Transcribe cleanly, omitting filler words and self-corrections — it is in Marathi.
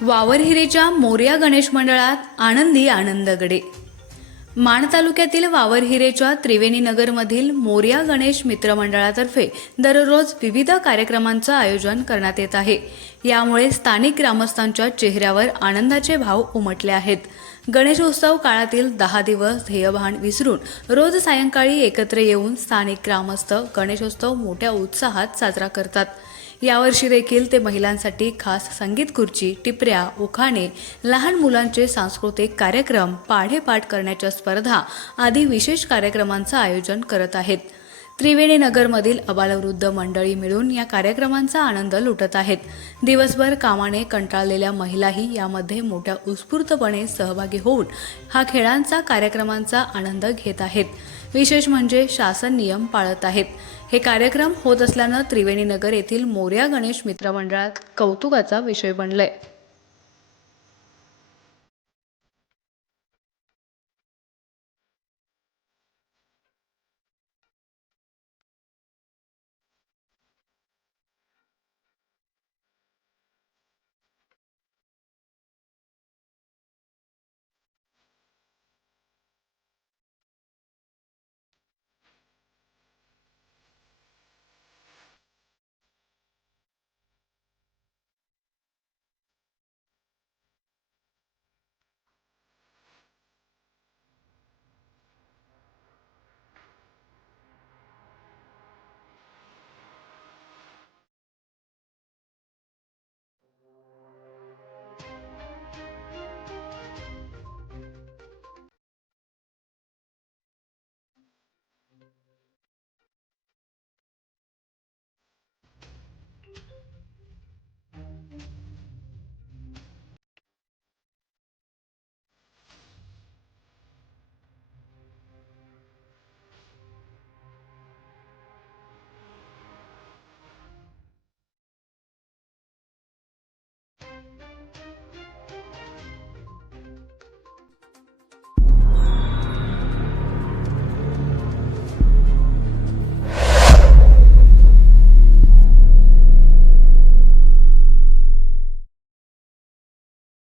वावरहिरेच्या मोरया गणेश मंडळात आनंदी आनंदगडे। माण तालुक्यातील वावरहिरेच्या त्रिवेणी नगरमधील मोरया गणेश मित्र मंडळातर्फे दररोज विविध कार्यक्रमांचं आयोजन करण्यात येत आहे। यामुळे स्थानिक ग्रामस्थांच्या चेहऱ्यावर आनंदाचे भाव उमटले आहेत। गणेशोत्सव काळातील 10 दिवस ध्येयभान विसरून रोज सायंकाळी एकत्र येऊन स्थानिक ग्रामस्थ गणेशोत्सव मोठ्या उत्साहात साजरा करतात। यावर्षी देखील ते महिलांसाठी खास संगीत खुर्ची, टिपऱ्या, उखाणे, लहान मुलांचे सांस्कृतिक कार्यक्रम, पाढेपाठ करण्याच्या स्पर्धा आदी विशेष कार्यक्रमांचं आयोजन करत आहेत। त्रिवेणी नगरमधील अबालवृद्ध मंडळी मिळून या कार्यक्रमांचा आनंद लुटत आहेत। दिवसभर कामाने कंटाळलेल्या महिलाही यामध्ये मोठ्या उत्स्फूर्तपणे सहभागी होऊन हा खेळांचा कार्यक्रमांचा आनंद घेत आहेत। विशेष म्हणजे शासन नियम पाळत आहेत। हे कार्यक्रम होत असल्यानं त्रिवेणी नगर येथील मोरया गणेश मित्र मंडळात कौतुकाचा विषय बनलाय।